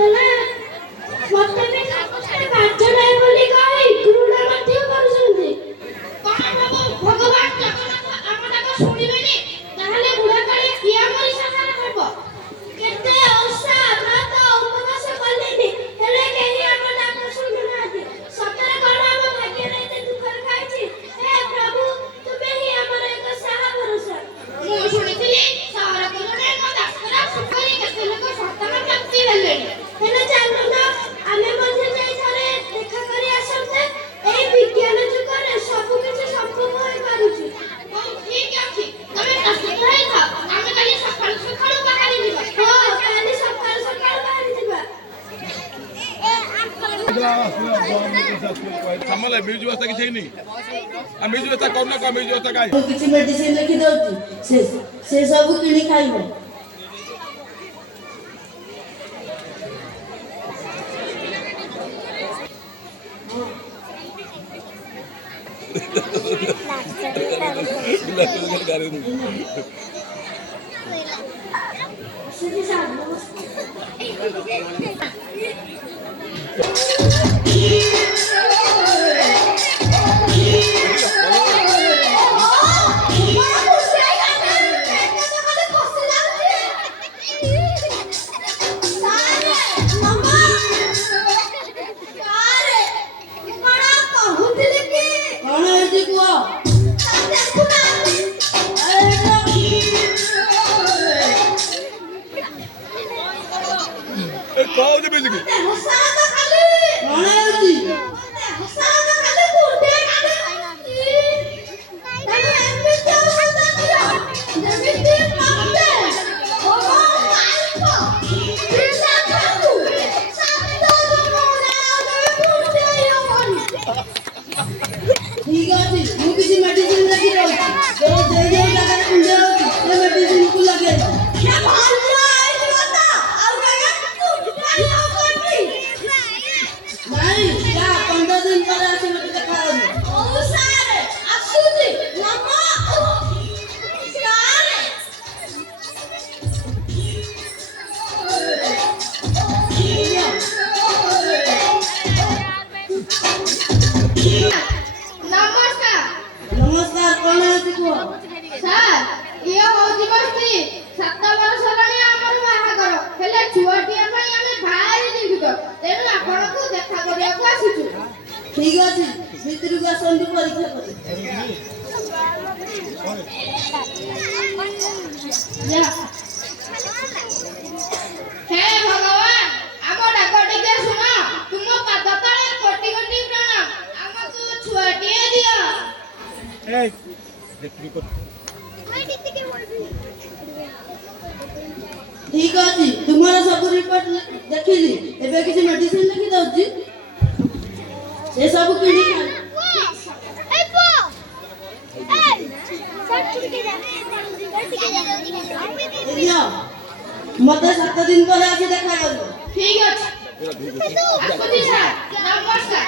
ହେଲେ ମତେ ବି ସମସ୍ତେ କାର୍ଯ୍ୟ ନାହିଁ ବୋଲି କହି ଘୃଣା ମଧ୍ୟ କରୁଛନ୍ତି। କଣ ଭଗବାନ ଜଗନ୍ନାଥ ଆମ ଡାକ ଶୁଣିବେନି? ତାହେଲେ ବୁଢ଼ା କାଳିଆ କିଏ ଆମରି ସାହାରା ହେବ? କେତେ ଓଷା ବ୍ରତ ଉପବାସ କଲେଣି, ହେଲେ କେହି ଆମ ଡାକ ଶୁଣୁନାହାନ୍ତି। ସତରେ କଣ ଆମ ଭାଗ୍ୟରେ ଏତେ ଦୁଃଖରେ ଖାଇଛି? ହେ ପ୍ରଭୁ, ତୁମେ ହିଁ ଆମର ଏକ ସାହା ଭରସା। ମୁଁ ଶୁଣିଥିଲି ସହର ତୁଳନାରେ ମୋ ଡାକ୍ତର ସୁଖରେ କେତେ ଲୋକ ସନ୍ତାନ ପ୍ରାପ୍ତି ହେଲେଣି। ହେଲେ ଚାଲୁନ ଆମେ ମଧ୍ୟ ଯାଇ ଥରେ ଦେଖା କରି ଆସନ୍ତେ। ଏହି ବିଜ୍ଞାନ ଯୁଗରେ ସବୁ କିଛି ସମ୍ଭବ ହୋଇପାରୁଛି। ହଉ ଠିକ୍ ଅଛି, ତମେ ପ୍ରସ୍ତୁତ ହେଇଥାଅ। ଆମେ କାଲି ସକାଳୁ ସକାଳୁ ବାହାରି ଯିବା। ହଁ, କାଲି ସକାଳୁ ସକାଳୁ ବାହାରି ଯିବା। ସାମଲ ମିଉଜ ବ୍ୟବସ୍ଥା କିଛି ହେଇନି। ମିଉଜ ବ୍ୟବସ୍ଥା କରୁନ, କଣ ମିଉଜ ବ୍ୟବସ୍ଥା କାଇଁ? କିଛି ମେଡିସିନ ଲେଖି ଦଉଛି, ସେ ସବୁ କିଣି ଖାଇବ। ठीक ଅଛି, ମୁଁ କିଛି ମେଡିସିନ ଲେଖି ଦଉଛି। ଯୋଉ ଜାଗାରେ କୁଣ୍ଡିଆ ହଉଛି ସେ ମେଡିସିନକୁ ଲଗେଇବ। ନାଇଁ, ଯା 15 ଦିନ ପରେ ଆସି ମତେ ଦେଖା ନମସ୍କାର, କଣ ଅଛି କୁହ? ସାର୍, ଇଏ ହଉଛି ମୋ ସ୍ତ୍ରୀ। 7 ବର୍ଷ ହେଲାଣି ଆମର ବାହାଘର, ହେଲେ ଛୁଆଟିଏ ପାଇଁ ଆମେ ଭାରି ଚିନ୍ତିତ। ତେଣୁ ଆପଣଙ୍କୁ ଦେଖା କରିବାକୁ ଆସିଛୁ। ଠିକ ଅଛି, ଭିତରକୁ ଆସନ୍ତୁ, ପରୀକ୍ଷା କରି। ହେ ଭଗବାନ, ଆମ ଡାକ ଟିକେ ଶୁଣ। ତୁମ ପାଦ ତଳେ କୋଟି କୋଟି ପ୍ରଣାମ। ଆମକୁ ଛୁଆଟିଏ ଦିଅ। ଠିକ ଅଛି, ତୁମର ସବୁ ରିପୋର୍ଟ ଦେଖିଲି। ଏବେ କିଛି ମେଡିସିନ ଲେଖି ଦଉଛି, ସେ ସବୁ କିଣି ଖାଇ। ମତେ 7 ଦିନ ପରେ ଆସି ଦେଖା କରିବ। ଠିକ ଅଛି, ଆସୁଛି ସାର୍। ନମସ୍କାର।